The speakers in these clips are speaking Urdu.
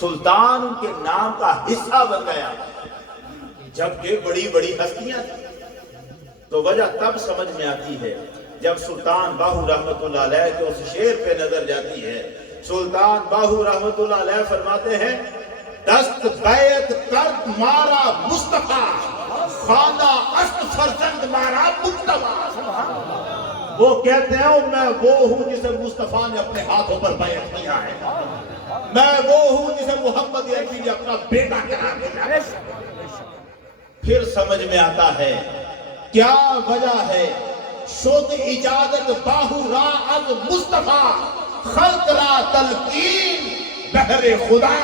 سلطان ان کے نام کا حصہ بن گیا، جبکہ بڑی بڑی ہستیاں تھیں۔ تو وجہ تب سمجھ میں آتی ہے جب سلطان باہو رحمت اللہ علیہ کے اس شعر پہ نظر جاتی ہے۔ سلطان باہو رحمت اللہ علیہ فرماتے ہیں، دست بیعت کرد مارا مصطفیٰ، خواندہ اشت فرزند مارا مجتبیٰ۔ وہ کہتے ہیں میں وہ ہوں جسے مصطفیٰ نے اپنے ہاتھوں پر بیعت کیا ہے، میں وہ ہوں جسے محمد عربی نے اپنا بیٹا قرار دیا ہے۔ پھر سمجھ میں آتا ہے کیا وجہ ہے، شد اجازت باہو را از مصطفیٰ، خلق را تلقین بحر خدا۔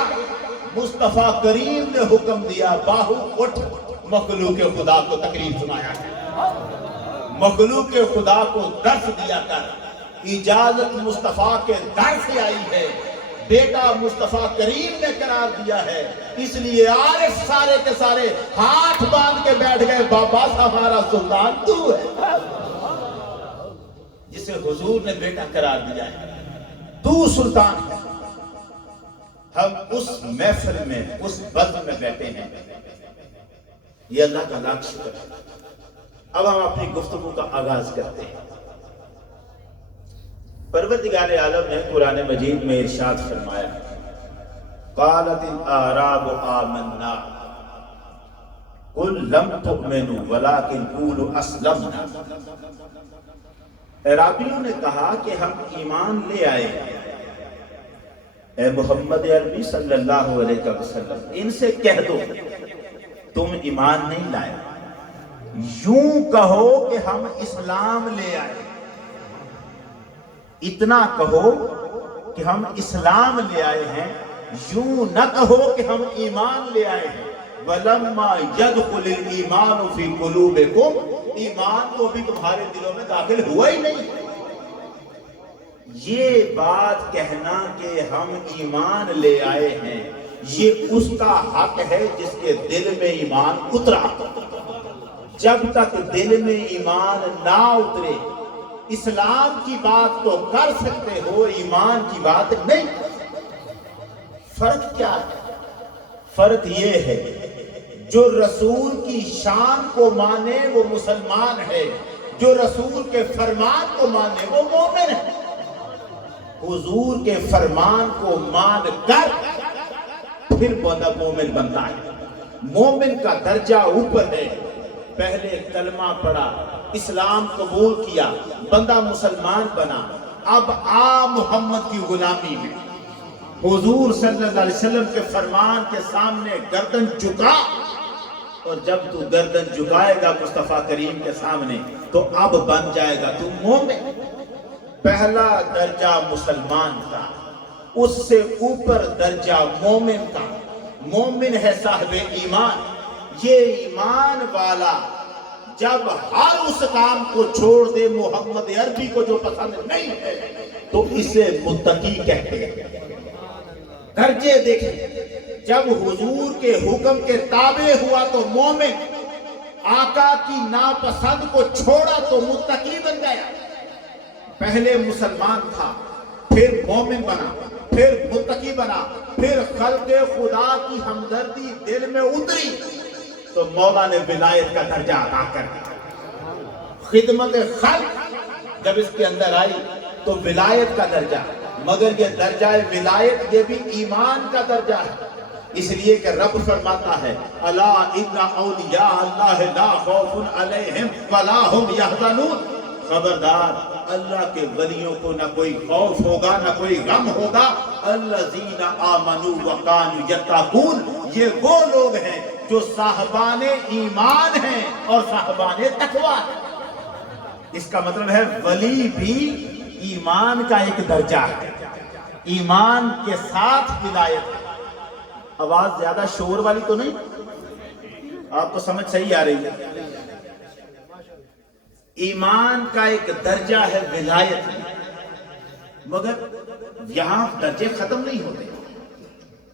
مصطفیٰ کریم نے حکم دیا، باہو اٹھ، مخلوق خدا کو تقریر سنایا ہے، مخلوق خدا کو درس دیا کر۔ اجازت مصطفیٰ کے در سے آئی ہے، بیٹا مصطفیٰ کریم نے قرار دیا ہے، اس لیے عارف سارے کے سارے ہاتھ باندھ کے بیٹھ گئے، بابا ہمارا سلطان تو ہے، جسے حضور نے بیٹا قرار دیا ہے، تو سلطان ہے۔ ہم اس محفل میں، اس بزم میں بیٹھے ہیں، یہ اللہ کا لاکھ شکر ہے۔ اب ہم اپنی گفتگو کا آغاز کرتے ہیں۔ پروردگار عالم نے قرآن مجید میں ارشاد فرمایا، قالت الاعراب آمنا قل لم تؤمنوا ولكن قولوا اسلمنا۔ عرابیوں نے کہا کہ ہم ایمان لے آئے، اے محمد عربی صلی اللہ علیہ وسلم ان سے کہہ دو تم ایمان نہیں لائے، یوں کہو کہ ہم اسلام لے آئے، اتنا کہو کہ ہم اسلام لے آئے ہیں، یوں نہ کہو کہ ہم ایمان لے آئے ہیں۔ وَلَمَّا يَدْخُلِ الْإِيمَانُ فِي قُلُوبِكُمْ، ایمان تو بھی تمہارے دلوں میں داخل ہوا ہی نہیں۔ یہ بات کہنا کہ ہم ایمان لے آئے ہیں، یہ اس کا حق ہے جس کے دل میں ایمان اترا۔ جب تک دل میں ایمان نہ اترے، اسلام کی بات تو کر سکتے ہو، ایمان کی بات نہیں۔ فرق کیا ہے؟ فرق یہ ہے جو رسول کی شان کو مانے وہ مسلمان ہے، جو رسول کے فرمان کو مانے وہ مومن ہے۔ حضور کے فرمان کو مان کر پھر بندہ مومن بنتا ہے۔ مومن کا درجہ اوپر ہے، پہلے کلمہ پڑھا، اسلام قبول کیا، بندہ مسلمان بنا، اب آ محمد کی غلامی میں، حضور صلی اللہ علیہ وسلم کے فرمان کے سامنے گردن جھکا، اور جب تو گردن جھکائے گا مصطفیٰ کریم کے سامنے تو اب بن جائے گا تو مومن۔ پہلا درجہ مسلمان کا، اس سے اوپر درجہ مومن کا۔ مومن ہے صاحب ایمان، یہ ایمان والا جب ہر اس کام کو چھوڑ دے محمد عربی کو جو پسند نہیں ہے تو اسے متقی کہتے ہیں۔ درجے دیکھیں، جب حضور کے حکم کے تابع ہوا تو مومن، آقا کی ناپسند کو چھوڑا تو متقی بن گیا۔ پہلے مسلمان تھا، پھر مومن بنا، پھر متقی بنا، پھر خلق خدا کی ہمدردی دل میں اتری تو مولا نے ولایت کا درجہ عطا کر دیا۔ خدمت خلق جب اس کے اندر آئی تو ولایت کا درجہ، مگر یہ درجہ ولایت یہ بھی ایمان کا درجہ ہے، اس لیے کہ رب فرماتا ہے الا ان اولیاء اللہ لا خوف علیہم ولا هم یحزنون۔ خبردار، اللہ کے ولیوں کو نہ کوئی خوف ہوگا نہ کوئی غم ہوگا۔ الذین آمنوا وکانوا یتقون، یہ وہ لوگ ہیں جو صاحبان ایمان ہیں اور صاحبان تقویٰ ہیں۔ اس کا مطلب ہے ولی بھی ایمان کا ایک درجہ ہے، ایمان کے ساتھ ولایت ہے۔ آواز زیادہ شور والی تو نہیں؟ آپ کو سمجھ صحیح آ رہی ہے؟ ایمان کا ایک درجہ ہے ولایت، مگر یہاں درجے ختم نہیں ہوتے۔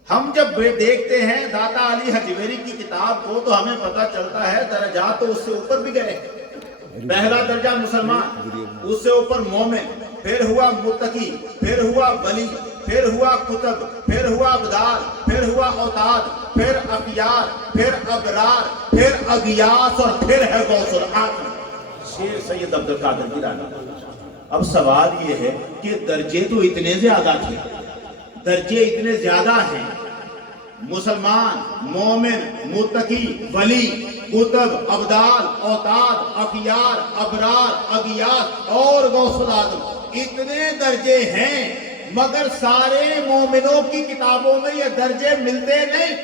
ہم جب دیکھتے ہیں داتا علی حجویری کی کتاب کو تو ہمیں پتہ چلتا ہے درجات تو اس سے اوپر بھی گئے۔ پہلا درجہ مسلمان، اس سے اوپر مومن، پھر ہوا متقی، پھر ہوا ولی، پھر ہوا کتب، پھر ہوا ابدال، پھر اوتاد، پھر اخیار، پھر ابرار، پھر اغیاث اور پھر ہے غوث العظم شیر سید عبد القادر جیلانی۔ اب سوال یہ ہے کہ درجے تو اتنے زیادہ تھے، درجے اتنے زیادہ ہیں، مسلمان، مومن، متقی، ولی، قطب، ابدال، اوتاد، اخیار، ابرار، اغیاث اور غوث العظم، اتنے درجے ہیں، مگر سارے مومنوں کی کتابوں میں یہ درجے ملتے نہیں۔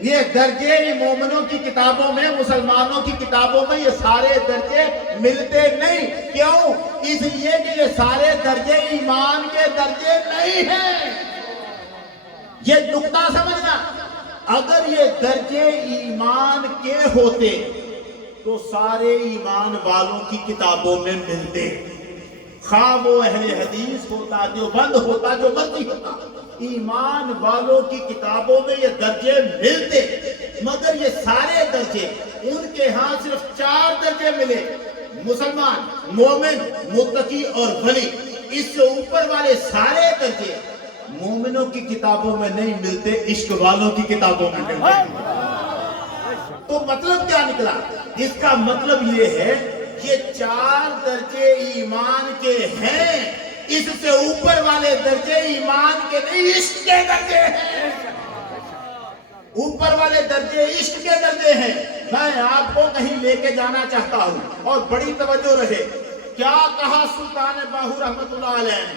یہ درجے مومنوں کی کتابوں میں، مسلمانوں کی کتابوں میں یہ سارے درجے ملتے نہیں۔ کیوں؟ اس لیے کہ یہ سارے درجے ایمان کے درجے نہیں ہیں۔ یہ نقطہ سمجھنا، اگر یہ درجے ایمان کے ہوتے تو سارے ایمان والوں کی کتابوں میں ملتے، خواہ وہ اہل حدیث ہوتا، دیوبند ہوتا، جو مرضی ہوتا، ایمان والوں کی کتابوں میں یہ درجے ملتے، مگر یہ سارے درجے ان کے ہاں صرف 4 درجے ملے، مسلمان، مومن، متقی اور ولی۔ اس سے اوپر والے سارے درجے مومنوں کی کتابوں میں نہیں ملتے، عشق والوں کی کتابوں میں ملتے۔ تو مطلب کیا نکلا؟ اس کا مطلب یہ ہے یہ 4 درجے ایمان کے ہیں، اس سے اوپر والے درجے ایمان کے نہیں، عشق کے درجے ہیں۔ اوپر والے درجے عشق کے درجے ہیں۔ میں آپ کو کہیں لے کے جانا چاہتا ہوں اور بڑی توجہ رہے۔ کیا کہا سلطان باہو رحمت اللہ علیہ نے؟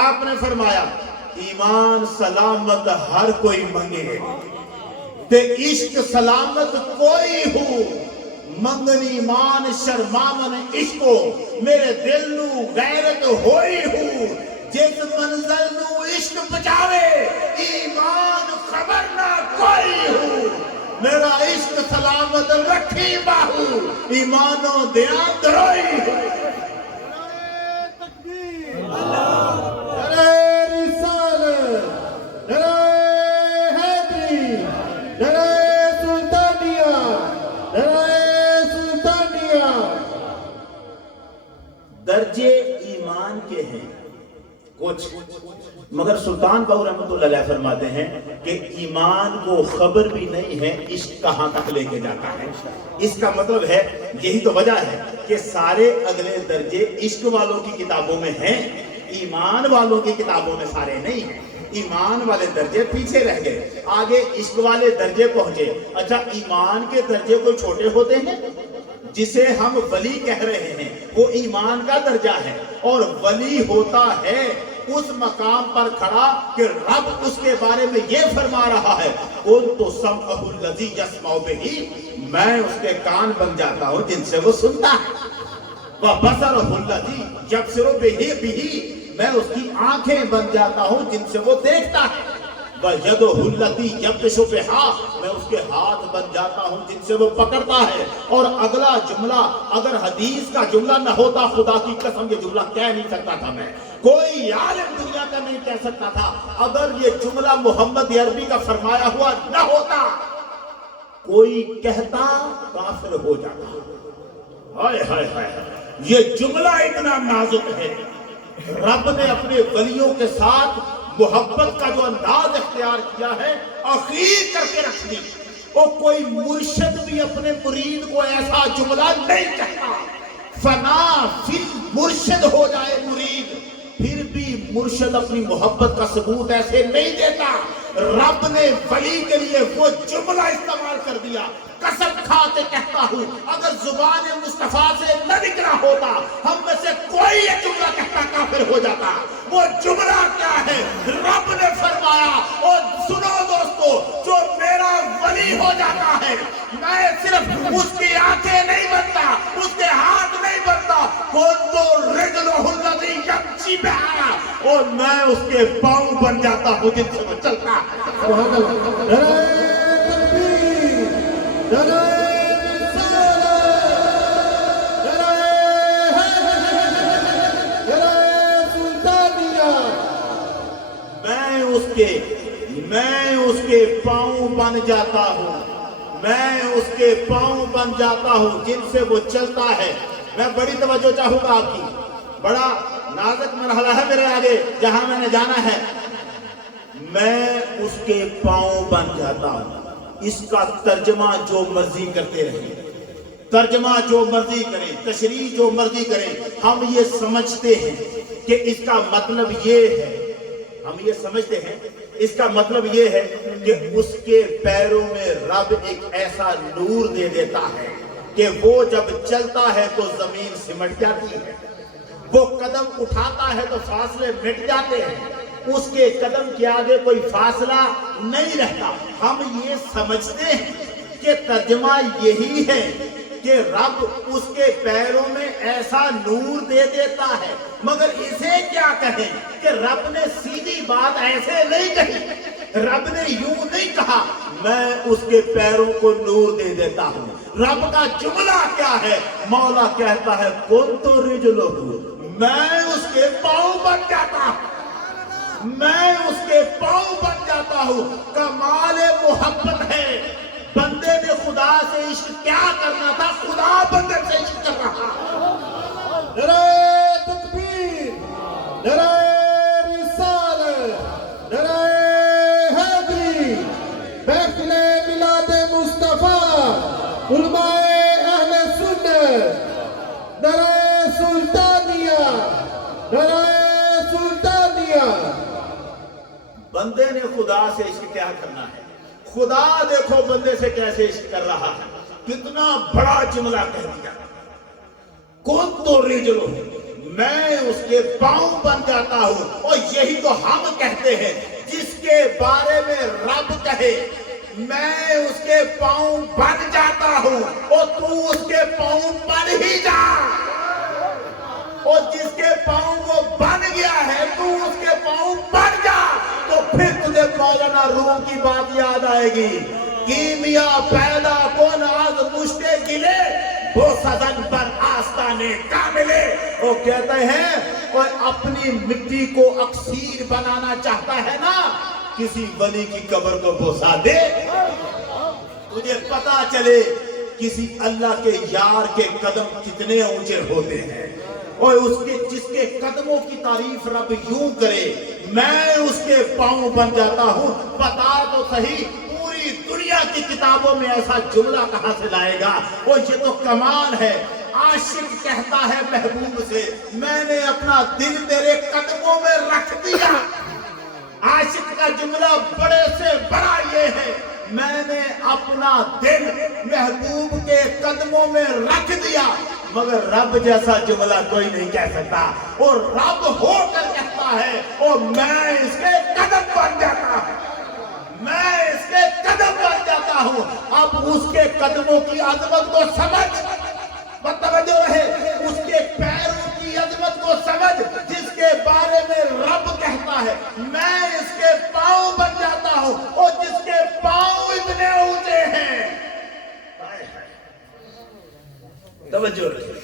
آپ نے فرمایا ایمان سلامت ہر کوئی منگے تے عشق سلامت کوئی ہو، منگن ایمان شرمامن عشقو میرے دل نو غیرت ہوئی ہو، جس منزل نو عشق بچاوے ایمان خبر نہ کوئی ہو، میرا عشق سلامت رکھی باہو ایمانوں دیا دروئی ہو۔ درجے ایمان کے ہیں کچھ، مگر سلطان باہو رحمت اللہ علیہ فرماتے ہیں کہ ایمان کو خبر بھی نہیں ہے عشق کہاں تک لے کے جاتا ہے۔ اس کا مطلب ہے، یہی تو وجہ ہے کہ سارے اگلے درجے عشق والوں کی کتابوں میں ہیں، ایمان والوں کی کتابوں میں سارے نہیں ہیں۔ ایمان والے درجے پیچھے رہ گئے، آگے عشق والے درجے پہنچے۔ اچھا، ایمان کے درجے کوئی چھوٹے ہوتے ہیں؟ جسے ہم ولی کہہ رہے ہیں وہ ایمان کا درجہ ہے، اور ولی ہوتا ہے اس مقام پر کھڑا کہ رب اس کے بارے میں یہ فرما رہا ہے قُلْتُ سَمْعُهُ الَّذِي يَسْمَعُ بِهِ، میں اس کے کان بن جاتا ہوں جن سے وہ سنتا ہے، وَبَصَرُهُ الَّذِي يَبْصِرُ بِهِ، میں اس کی آنکھیں بن جاتا ہوں جن سے وہ دیکھتا ہے، وَيَدُهُ الَّتِي يَبْطِشُ بِهَا، میں اس کے ہاتھ بن جاتا ہوں جن سے وہ پکڑتا ہے۔ اور اگلا جملہ اگر حدیث کا جملہ نہ ہوتا، خدا کی قسم یہ جملہ کہہ نہیں سکتا تھا میں، کوئی عالم دنیا کا نہیں کہہ سکتا تھا، اگر یہ جملہ محمد عربی کا فرمایا ہوا نہ ہوتا، کوئی کہتا کافر ہو جاتا۔ ہائے ہائے ہائے، یہ جملہ اتنا نازک ہے، رب نے اپنے ولیوں کے ساتھ محبت کا جو انداز اختیار کیا ہے اخیر کر کے رکھ دی۔ اور کوئی مرشد بھی اپنے مرید کو ایسا جملہ نہیں کہتا، فنا فی مرشد ہو جائے مرید پھر بھی مرشد اپنی محبت کا ثبوت ایسے نہیں دیتا۔ رب نے ولی کے لیے وہ جملہ استعمال کر دیا، قسم کھا کے کہتا ہوں اگر زبان مصطفیٰ سے نہ نکلا ہوتا ہم میں سے کوئی یہ جملہ کہتا کافر ہو جاتا۔ وہ جملہ کیا ہے؟ رب نے فرمایا، اور سنو دوستو، جو میرا ولی ہو جاتا ہے میں صرف اس کی آنکھیں نہیں بنتا، اس کے ہاتھ نہیں بنتا، اور میں اس کے پاؤں بن جاتا ہوں جن سے وہ چلتا ہے۔ میں اس کے پاؤں بن جاتا ہوں، میں اس کے پاؤں بن جاتا ہوں جن سے وہ چلتا ہے۔ میں بڑی توجہ چاہوں گا آپ کی، بڑا نازک مرحلہ ہے میرے آگے جہاں میں نے جانا ہے۔ میں اس کے پاؤں بن جاتا ہوں۔ اس کا ترجمہ جو مرضی کرتے رہیں، ترجمہ جو مرضی کریں، تشریح جو مرضی کریں، ہم یہ سمجھتے ہیں کہ اس کا مطلب یہ ہے، ہم یہ سمجھتے ہیں اس کا مطلب یہ ہے کہ اس کے پیروں میں رب ایک ایسا نور دے دیتا ہے کہ وہ جب چلتا ہے تو زمین سمٹ جاتی ہے، وہ قدم اٹھاتا ہے تو فاصلے مٹ جاتے ہیں، اس کے قدم کے آگے کوئی فاصلہ نہیں رہتا۔ ہم یہ سمجھتے ہیں کہ ترجمہ یہی ہے کہ رب اس کے پیروں میں ایسا نور دے دیتا ہے، مگر اسے کیا کہیں کہ رب نے سیدھی بات ایسے نہیں کہی، رب نے یوں نہیں کہا میں اس کے پیروں کو نور دے دیتا ہوں۔ رب کا جملہ کیا ہے؟ مولا کہتا ہے کنت رجلہ، میں اس کے پاؤں بن جاتا ہوں، میں اس کے پاؤں بن جاتا ہوں۔ کمال محبت ہے، بندے نے خدا سے عشق کیا کرنا تھا، خدا بندے سے عشق کر رہا۔ نعرہ تکبیر، نعرہ رسالت، نعرہ حیدری، محفل میلاد مصطفیٰ، علماء اہل سنت، نعرہ سلطانیہ، نعرہ سلطانیہ۔ بندے نے خدا سے عشق کیا کرنا ہے، خدا دیکھو بندے سے کیسے عشق کر رہا ہے، کتنا بڑا جملہ کہہ دیا، کنت رجلہ، میں اس کے پاؤں بن جاتا ہوں۔ اور یہی تو ہم کہتے ہیں، جس کے بارے میں رب کہے میں اس کے پاؤں بن جاتا ہوں، اور تو اس کے پاؤں بن ہی جا، اور جس کے پاؤں وہ بن گیا ہے تو اس کے پاؤں بن جا، تو پھر تجھے مولانا روم کی بات یاد آئے گی، کیمیا پیدا کن از مشتے گلے وہ سزن پر آستانے کاملے۔ وہ کہتے ہیں کوئی اپنی مٹی کو اکسیر بنانا چاہتا ہے نا، کسی ولی کی قبر کو بوسا دے، تجھے پتا چلے کسی اللہ کے یار کے قدم کتنے اونچے ہوتے ہیں، اور اس کے جس کے قدموں کی تعریف رب یوں کرے میں اس کے پاؤں بن جاتا ہوں۔ بتا تو صحیح پوری دنیا کی کتابوں میں ایسا جملہ کہاں سے لائے گا؟ وہ یہ تو کمال ہے، عاشق کہتا ہے محبوب سے میں نے اپنا دل تیرے قدموں میں رکھ دیا۔ عاشق کا جملہ بڑے سے بڑا یہ ہے، میں نے اپنا دل محبوب کے قدموں میں رکھ دیا، مگر رب جیسا جملہ کوئی نہیں کہہ سکتا، اور رب ہو کر کہتا ہے اور میں اس کے قدم بن جاتا ہوں، میں اس کے قدم بن جاتا ہوں۔ اب اس کے قدموں کی عظمت کو سمجھ، متوجہ رہے، اس کے پیروں کی عظمت کو سمجھ، جس کے بارے میں رب کہتا ہے میں اس کے پاؤں بن جاتا ہوں، اور جس کے پاؤں اتنے اونچے ہیں۔ توجہ رکھیں،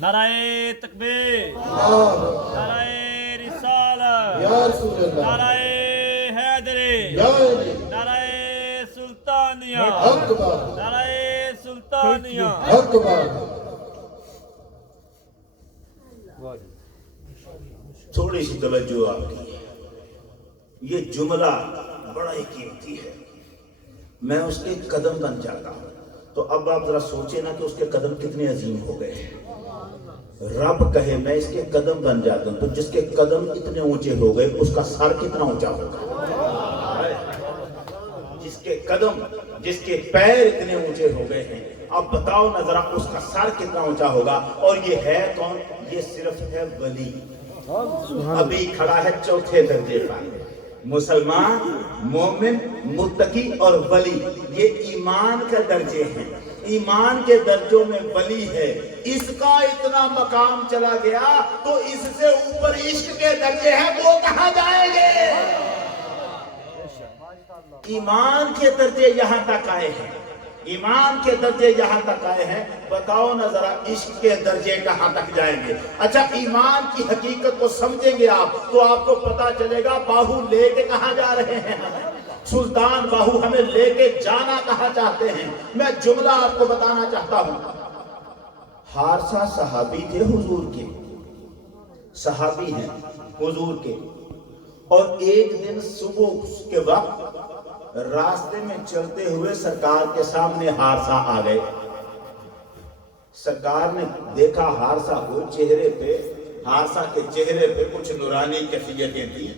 نعرہ تکبیر، نعرہ رسالت، یا رسول اللہ، نعرہ حیدری، یا علی، نعرہ سلطانیہ، حق بات، نعرہ سلطانیہ۔ حق بات۔ تھوڑی سی توجہ آپ کی، یہ جملہ بڑا ہی قیمتی ہے، میں اس کے قدم بن جاتا ہوں۔ تو اب آپ ذرا سوچیں نا کہ اس کے قدم کتنے عظیم ہو گئے ہیں۔ رب کہے میں اس کے قدم بن جاتا ہوں، تو جس کے قدم اتنے اونچے ہو گئے اس کا سر کتنا اونچا ہوگا؟ جس کے قدم، جس کے پیر اتنے اونچے ہو گئے ہیں، اب بتاؤ نا ذرا اس کا سر کتنا اونچا ہوگا۔ اور یہ ہے کون؟ یہ صرف ہے ولی، ابھی کھڑا ہے چوتھے درجے پر۔ مسلمان، مومن، متقی اور ولی، یہ ایمان کا درجے ہیں، ایمان کے درجوں میں ولی ہے، اس کا اتنا مقام چلا گیا تو اس سے اوپر عشق کے درجے ہیں، وہ کہاں جائیں گے؟ ایمان کے درجے یہاں تک آئے ہیں، ایمان کے درجے یہاں تک آئے ہیں، بتاؤ نا ذرا عشق کے درجے کہاں تک جائیں گے؟ اچھا ایمان کی حقیقت کو سمجھیں گے آپ تو آپ کو پتا چلے گا باہو لے کے کہاں جا رہے ہیں، سلطان باہو ہمیں لے کے جانا کہاں چاہتے ہیں۔ میں جملہ آپ کو بتانا چاہتا ہوں، حارثہ صحابی تھے حضور کے، صحابی ہیں حضور کے، اور ایک دن صبح کے وقت راستے میں چلتے ہوئے سرکار کے سامنے حارثہ آ گئے۔ سرکار نے دیکھا حارثہ کو، چہرے پہ حارثہ کے چہرے پہ کچھ نورانی کیفیتیں تھیں۔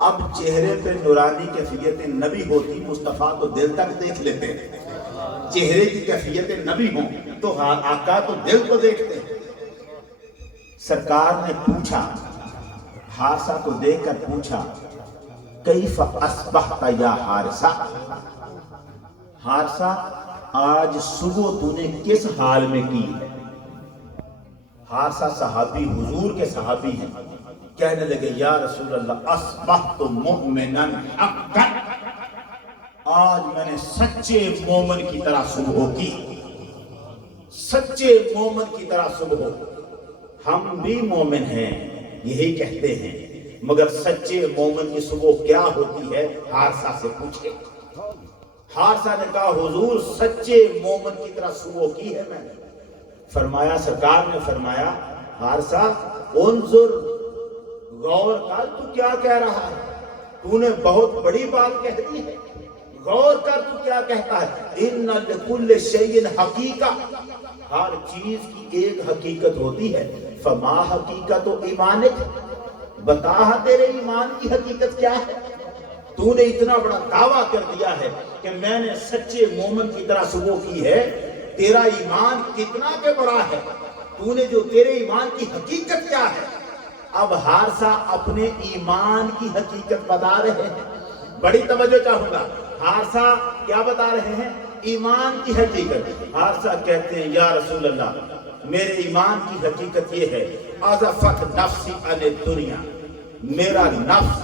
اب چہرے پہ نورانی کیفیتیں نبی ہوتی، مصطفیٰ تو دل تک دیکھ لیتے ہیں۔ چہرے کی کیفیتیں نبی ہوں تو آقا تو دل کو دیکھتے ہیں۔ سرکار نے پوچھا، حارثہ کو دیکھ کر پوچھا، کیف اصبحت یا حارثہ، حارثہ آج صبح تو نے کس حال میں کی ہے؟ حارثہ صحابی حضور کے صحابی ہیں، کہنے لگے یا رسول اللہ اصبحت مؤمنا حقا، آج میں نے سچے مومن کی طرح صبح کی، سچے مومن کی طرح صبح۔ ہم بھی مومن ہیں یہی کہتے ہیں، مگر سچے مومن کی صبح کیا ہوتی ہے حارثہ سے پوچھے۔ حارثہ نے کہا حضور سچے مومن کی طرح صبح کی ہے میں نے۔ فرمایا، سرکار نے فرمایا حارثہ انظر، غور کر، تو کیا کہہ رہا ہے؟ تو نے بہت بڑی بات کہہ دی ہے، غور کر تو کیا کہتا ہے۔ ان لکل شیء حقیقہ، ہر چیز کی ایک حقیقت ہوتی ہے۔ فما حقیقت ایمانک، بتا تیرے ایمان کی حقیقت کیا ہے؟ تو نے اتنا بڑا دعویٰ کر دیا ہے کہ میں نے سچے مومن کی طرح صبح کی ہے، تیرا ایمان کتنا کے بڑا ہے، تو نے جو تیرے ایمان کی حقیقت کیا ہے؟ اب حارثہ اپنے ایمان کی حقیقت بتا رہے ہیں، بڑی توجہ چاہوں گا۔ حارثہ کیا بتا رہے ہیں؟ ایمان کی حقیقت۔ حارثہ کہتے ہیں یا رسول اللہ میرے ایمان کی حقیقت یہ ہے، اضفت نفسی عن الدنیا، میرا نفس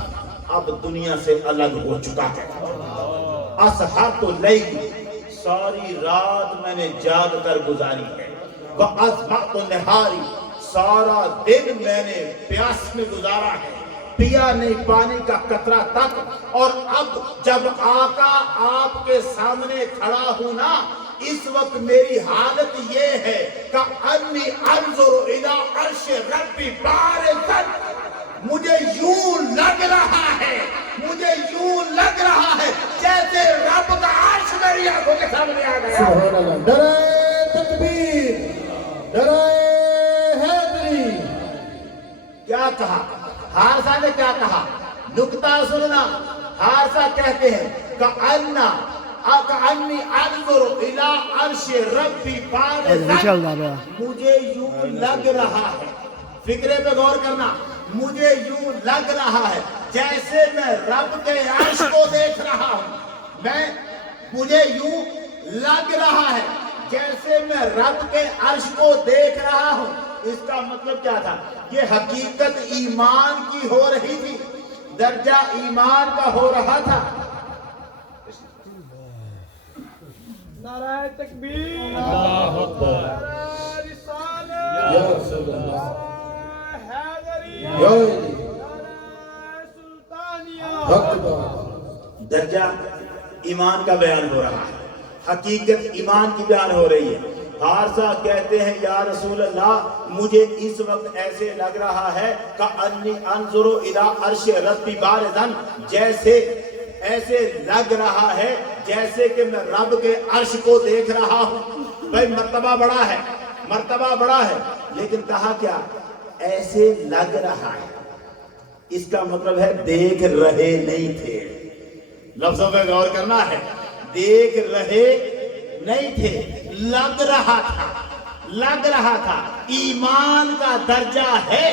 اب دنیا سے الگ ہو چکا ہے۔ اسحرت اللیل، ساری رات میں نے جاگ کر گزاری ہے۔ وَأَصْبَحْتُ نَهَارِ، سارا دن میں نے پیاس میں گزارا ہے، پیا نہیں پانی کا قطرہ تک۔ اور اب جب آقا آپ کے سامنے کھڑا ہوں نا، اس وقت میری حالت یہ ہے کہ انی انظر الی عرش ربی بارزا، مجھے یوں لگ رہا ہے، مجھے یوں لگ رہا ہے جیسے رب کا عرش میری آنکھوں کے سامنے آ گیا۔ سبحان اللہ، نعرہ تکبیر، نعرہ حیدری۔ کیا کہا حارثہ نے؟ کیا کہا؟ نکتہ سننا، حارثہ کہتے ہیں کأنی انظر الی عرش ربی بارزا، مجھے یوں لگ رہا ہے، فکرے پہ غور کرنا، مجھے یوں لگ رہا ہے جیسے میں رب کے عرش کو دیکھ رہا ہوں، مجھے یوں لگ رہا ہے جیسے میں رب کے عرش کو دیکھ رہا ہوں۔ اس کا مطلب کیا تھا؟ یہ حقیقت ایمان کی ہو رہی تھی، درجہ ایمان کا ہو رہا تھا۔ نعرہ تکبیر، اللہ اکبر، نعرہ رسالت، یا رسول اللہ، نعرہ حیدری، یا علی، نعرہ سلطانیہ۔ حق بات، درجہ ایمان کا بیان ہو رہا ہے، حقیقت ایمان کی بیان ہو رہی ہے۔ حارثہ کہتے ہیں یا رسول اللہ مجھے اس وقت ایسے لگ رہا ہے کہ انی انظر الی عرش ربی بارزا، جیسے ایسے لگ رہا ہے جیسے کہ میں رب کے عرش کو دیکھ رہا ہوں۔ بھائی مرتبہ بڑا ہے، مرتبہ بڑا ہے، لیکن کہا کیا؟ ایسے لگ رہا ہے، اس کا مطلب ہے دیکھ رہے نہیں تھے۔ لفظوں پہ غور کرنا ہے، دیکھ رہے نہیں تھے، لگ رہا تھا، لگ رہا تھا۔ ایمان کا درجہ ہے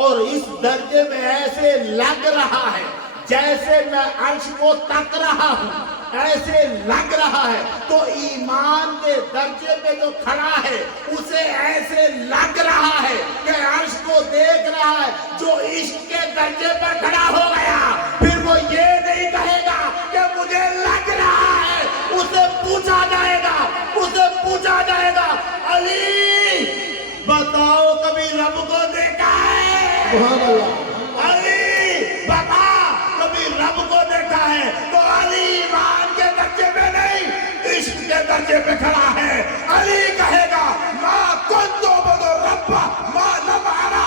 اور اس درجے میں ایسے لگ رہا ہے جیسے میں عرش کو تک رہا ہوں، ایسے لگ رہا ہے۔ تو ایمان کے درجے پہ جو کھڑا ہے اسے ایسے لگ رہا ہے کہ عرش کو دیکھ رہا ہے۔ جو عشق کے درجے پہ کھڑا ہو گیا پھر وہ یہ نہیں کہے گا کہ مجھے لگ رہا ہے، اسے پوچھا جائے گا، اسے پوچھا جائے گا علی بتاؤ کبھی رب کو دیکھا ہے؟ سبحان اللہ، علی بتا کبھی رب کو دیکھا ہے؟ تو علی ایمان کے درجے پہ نہیں، عشق کے درجے پہ کھڑا ہے۔ علی کہے گا ما کنت اعبد رب ما لم ارى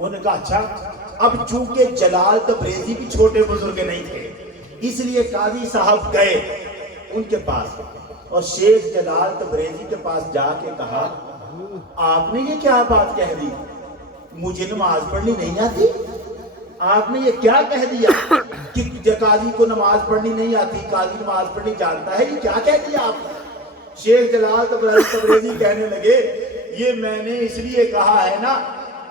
انہوں نے کہا اچھا، اب چونکہ جلال تبریزی بھی چھوٹے بزرگ نہیں تھے، اس لیے قاضی صاحب گئے ان کے پاس اور شیخ جلال تبریزی کے پاس جا کے کہا آپ نے یہ کیا بات کہہ دی؟ مجھے نماز پڑھنی نہیں آتی؟ آپ نے یہ کیا کہہ دیا کہ قاضی کو نماز پڑھنی نہیں آتی، قاضی نماز پڑھنی جانتا ہے، یہ کیا کہہ دیا آپ نے؟ شیخ جلال تبریزی کہنے لگے یہ میں نے اس لیے کہا ہے نا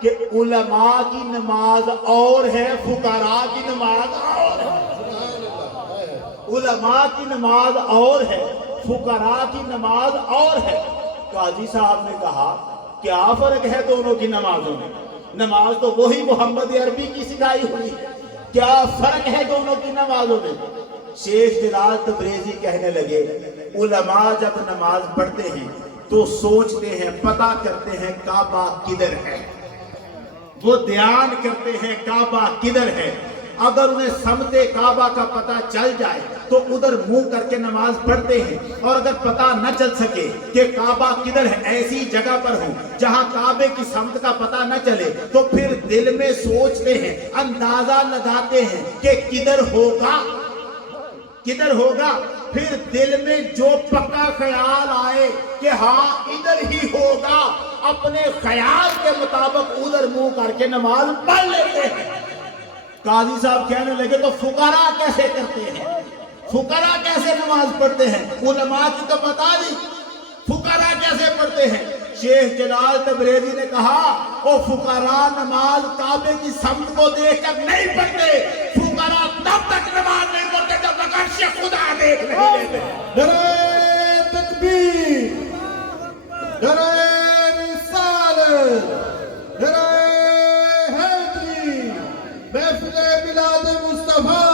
کہ علماء کی نماز اور ہے، فقراء کی نماز اور ہے۔ علماء کی نماز اور ہے، فقراء کی نماز اور ہے۔ قاضی صاحب نے کہا کیا فرق ہے دونوں کی نمازوں میں؟ نماز تو وہی محمد عربی کی سکھائی ہوئی ہے، کیا فرق ہے دونوں کی نمازوں میں؟ شیخ جلال تبریزی کہنے لگے علماء جب نماز پڑھتے ہیں تو سوچتے ہیں، پتہ کرتے ہیں کعبہ کدھر ہے، وہ دھیان کرتے ہیں کعبہ کدھر ہے۔ اگر انہیں سمت کعبہ کا پتہ چل جائے تو ادھر منہ کر کے نماز پڑھتے ہیں، اور اگر پتہ نہ چل سکے کہ کعبہ کدھر ہے، ایسی جگہ پر ہوں جہاں کعبے کی سمت کا پتہ نہ چلے تو پھر دل میں سوچتے ہیں، اندازہ لگاتے ہیں کہ کدھر ہوگا، کدھر ہوگا۔ پھر دل میں جو پکا خیال آئے کہ ہاں ادھر ہی ہوگا، اپنے خیال کے مطابق ادھر منہ کر کے نماز پڑھ لیتے ہیں۔ قاضی صاحب کہنے لگے تو فقراء کیسے کرتے ہیں؟ فقراء کیسے نماز پڑھتے ہیں؟ علماء کی تو بتا دی، فقراء کیسے پڑھتے ہیں؟ شیخ جلال تبریزی نے کہا او فقراء نماز کعبے کی سمت کو دیکھ کر نہیں پڑھتے، فقراء تب تک نماز نہیں پڑھتے جب تک عرش خدا دیکھ نہیں لیتے۔ نعرہ تکبیر، نعرہ رسالت، نعرہ حیدری، محفل میلاد مصطفیٰ،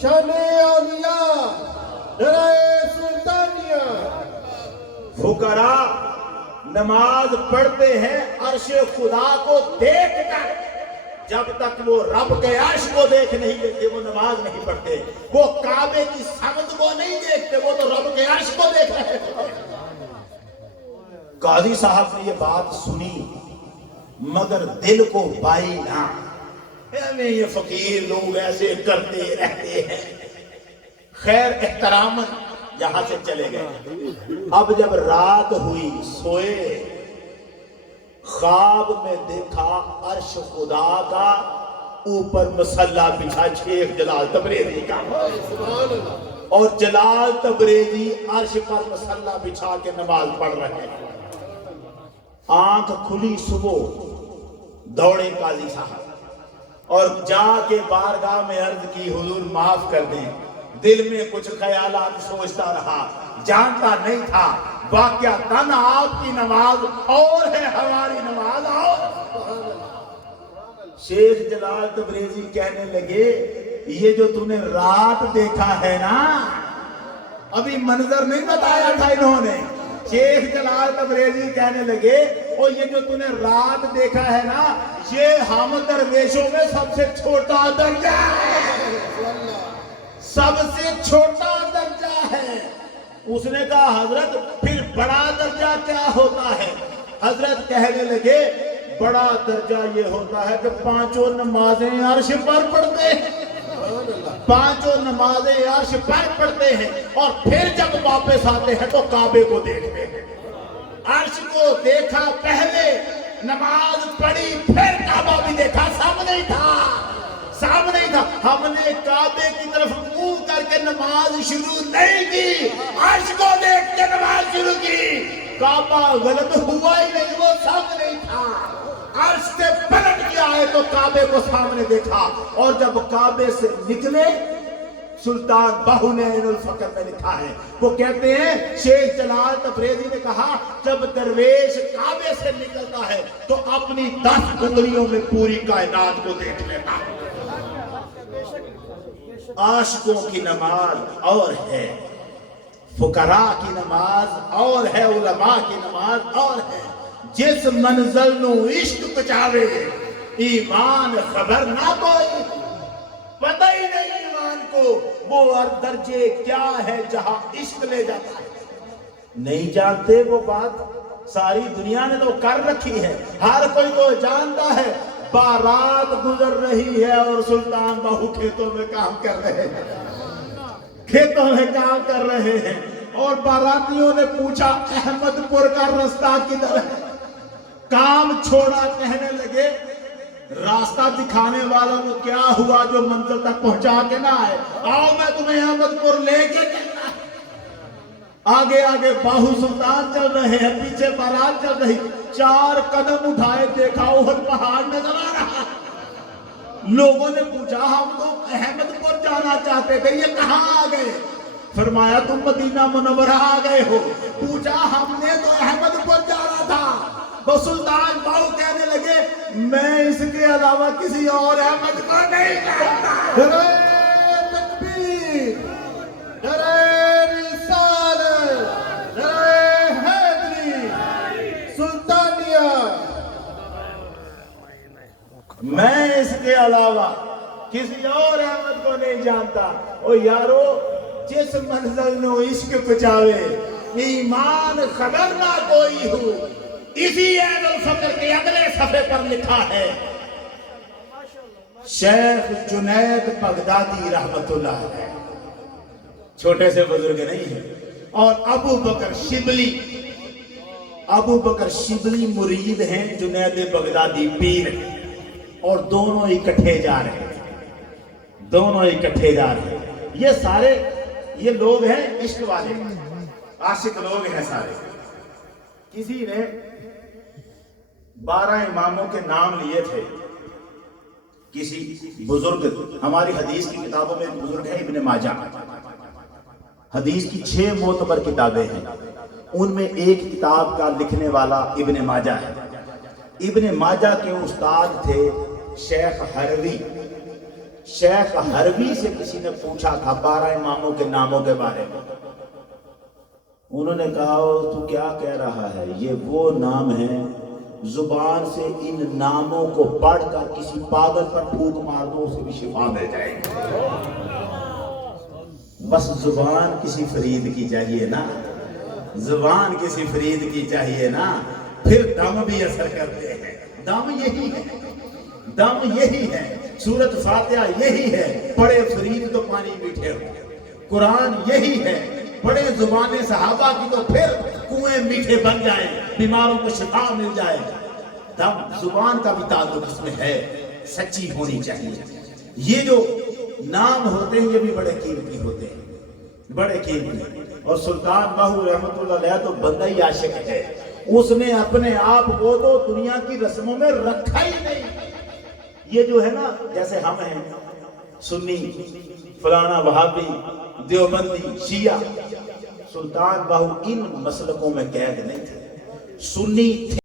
شان اولیاء، نعرہ سلطانیہ۔ فقراء نماز پڑھتے ہیں عرش خدا کو دیکھ کر، جب تک وہ رب کے عرش کو دیکھ نہیں لیتے وہ نماز نہیں پڑھتے۔ وہ کعبے کی سمت کو نہیں دیکھتے، وہ تو رب کے عرش کو دیکھ رہے تھے۔ قاضی صاحب نے یہ بات سنی مگر دل کو بائی نہ، ہمیں یہ فقیر لوگ ایسے کرتے رہتے ہیں۔ خیر احتراماً یہاں سے چلے گئے۔ اب جب رات ہوئی سوئے، خواب میں دیکھا عرش خدا کا اوپر مصلی بچھا شیخ جلال تبریزی کا، اور جلال تبریزی عرش پر مصلی بچھا کے نماز پڑھ رہے ہیں۔ آنکھ کھلی صبح، دوڑے قاضی صاحب اور جا کے بارگاہ میں عرض کی حضور معاف کر دیں، دل میں کچھ خیالات سوچتا رہا، جانتا نہیں تھا واقعتاً آپ کی نماز اور ہے، ہماری نماز اور۔ شیخ جلال تبریزی کہنے لگے یہ جو تُو نے رات دیکھا ہے نا، ابھی منظر نہیں بتایا تھا انہوں نے۔ شیخ جلال تبریزی کہنے لگے اور یہ جو تُو نے رات دیکھا ہے نا، یہ ہم درویشوں میں سب سے چھوٹا درجہ ہے، سب سے چھوٹا درجہ ہے۔ اس نے کہا حضرت پھر بڑا درجہ کیا ہوتا ہے؟ حضرت کہنے لگے بڑا درجہ یہ ہوتا ہے کہ پانچوں نمازیں عرش پر پڑھتے ہیں، پانچوں نمازیں عرش پر پڑھتے ہیں، اور پھر جب واپس آتے ہیں تو کعبے کو دیکھتے ہیں۔ عرش کو دیکھا پہلے، نماز پڑھی، پھر کعبہ بھی دیکھا، سامنے ہی تھا، سامنے ہی تھا۔ ہم نے کعبے کی طرف منہ کر کے نماز شروع نہیں کی، عرش کو دیکھ کے نماز شروع کی۔ کعبہ غلط ہوا ہی نہیں، وہ سامنے ہی تھا۔ عرش سے پلٹ کے آئے تو کعبے کو سامنے دیکھا، اور جب کعبے سے نکلے، سلطان باہو نے عین الفقر میں لکھا ہے، وہ کہتے ہیں شیخ جلال تبریزی نے کہا جب درویش کعبے سے نکلتا ہے تو اپنی 10 انگلیوں میں پوری کائنات کو دیکھ لیتا ہے۔ عاشقوں کی نماز اور ہے، فقراء کی نماز اور ہے، علماء کی نماز اور ہے۔ جس منزل نو عشق پچاوے ایمان خبر نہ کوئی، پتہ ہی نہیں ایمان کو وہ ہر درجے کیا ہے جہاں عشق لے جاتا ہے۔ نہیں جانتے وہ بات ساری دنیا نے تو کر رکھی ہے، ہر کوئی تو جانتا ہے۔ بارات گزر رہی ہے اور سلطان باہو کھیتوں میں کام کر رہے ہیں، کھیتوں میں کام کر رہے ہیں، اور باراتیوں نے پوچھا احمد پور کا رستہ کدھر ہے؟ کام چھوڑا، کہنے لگے راستہ دکھانے والوں کو کیا ہوا جو منزل تک پہنچا کے نہ آئے؟ آؤ میں تمہیں احمد پور لے کے چلتا۔ آگے آگے باہو سلطان چل رہے ہیں، پیچھے بارات چل رہی، 4 قدم اٹھائے دیکھا احد پہاڑ نظر آ رہا۔ لوگوں نے پوچھا ہم تو احمد پور جانا چاہتے تھے، یہ کہاں آ گئے؟ فرمایا تم مدینہ منورہ آ گئے ہو۔ پوچھا ہم نے تو احمد پور جانا تھا۔ وہ سلطان باہو کہنے لگے میں اس کے علاوہ کسی اور احمد کو نہیں جانتا۔ نعرہ تکبیر، نعرہ رسالت، نعرہ حیدری، سلطانیہ۔ میں اس کے علاوہ کسی اور احمد کو نہیں جانتا۔ او یارو، جس منزل میں عشق پچاوے ایمان خبر نہ کوئی ہو، اسی عید الفطر کے اگلے صفحے پر لکھا ہے شیخ جنید بغدادی رحمت اللہ علیہ، چھوٹے سے بزرگ نہیں ہیں، اور ابو بکر شبلی مرید ہیں جنید بغدادی پیر، اور دونوں اکٹھے جا رہے ہیں۔ یہ سارے یہ لوگ ہیں عشق والے، عاشق لوگ ہیں سارے۔ کسی نے 12 اماموں کے نام لیے تھے، کسی بزرگ، ہماری حدیث کی کتابوں میں ایک بزرگ ہے ابن ماجہ، حدیث کی 6 معتبر کتابیں ہیں، ان میں ایک کتاب کا لکھنے والا ابن ماجہ ہے۔ ابن ماجہ کے استاد تھے شیخ حروی۔ شیخ حروی سے کسی نے پوچھا تھا 12 اماموں کے ناموں کے بارے میں، انہوں نے کہا تو کیا کہہ رہا ہے، یہ وہ نام ہیں زبان سے ان ناموں کو پڑھ کر کسی پاگل پر پھونک مار دو اسے بھی شفا مل جائے گی۔ بس زبان کسی فرید کی چاہیے نا، زبان کسی فرید کی چاہیے نا، پھر دم بھی اثر کرتے ہیں۔ دم یہی ہے، سورت فاتحہ یہی ہے، پڑھے فرید تو پانی میٹھے ہو، قرآن یہی ہے، پڑھے زبان صحابہ کی تو پھر کنویں میٹھے بن جائیں، بیماروں کو شفا مل جائے۔ دم زبان کا بھی تعلق اس میں ہے، سچی ہونی چاہیے۔ یہ جو نام ہوتے ہیں یہ بھی بڑے قیمتی ہوتے ہیں، بڑے قیمتی۔ اور سلطان باہو رحمت اللہ علیہ تو بندہ ہی عاشق ہے، اس نے اپنے آپ کو تو دنیا کی رسموں میں رکھا ہی نہیں۔ یہ جو ہے نا، جیسے ہم ہیں سنی، فلانا وہابی، دیوبندی، شیعہ، سلطان باہو ان مسلکوں میں قید نہیں تھے، سنی تھے۔